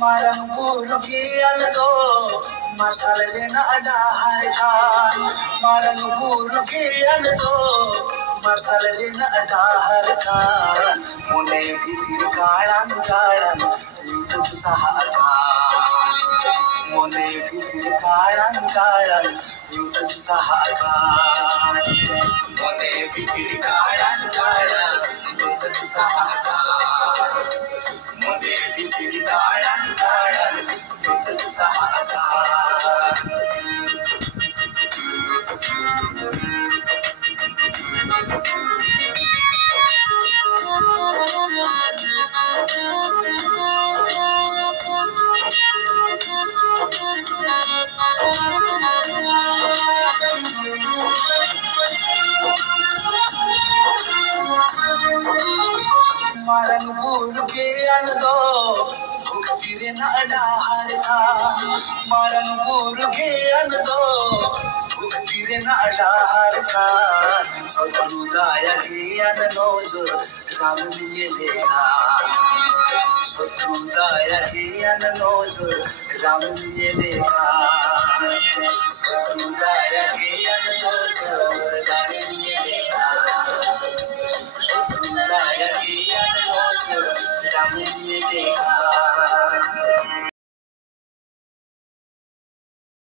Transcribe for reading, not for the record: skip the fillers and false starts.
Marangpurkiyanto marsalena adaharkan Marangpurkiyanto marsalena adaharkan Mune bhitir kalan kalan yutat sahakan Mune bhitir kalan kalan yutat sahakan Mune bhitir kalan kalan yutat sahakan Mune bhitir kalan kalan yutat sahakan Marangpurkiyanto bhuktirena adaharkan Marangpurkiyanto bhuktirena adaharkan Satrudaya kiyan nojor ram niye lekha Satrudaya kiyan nojor ram niye lekha Satrudaya kiyan nojor ram niye lekha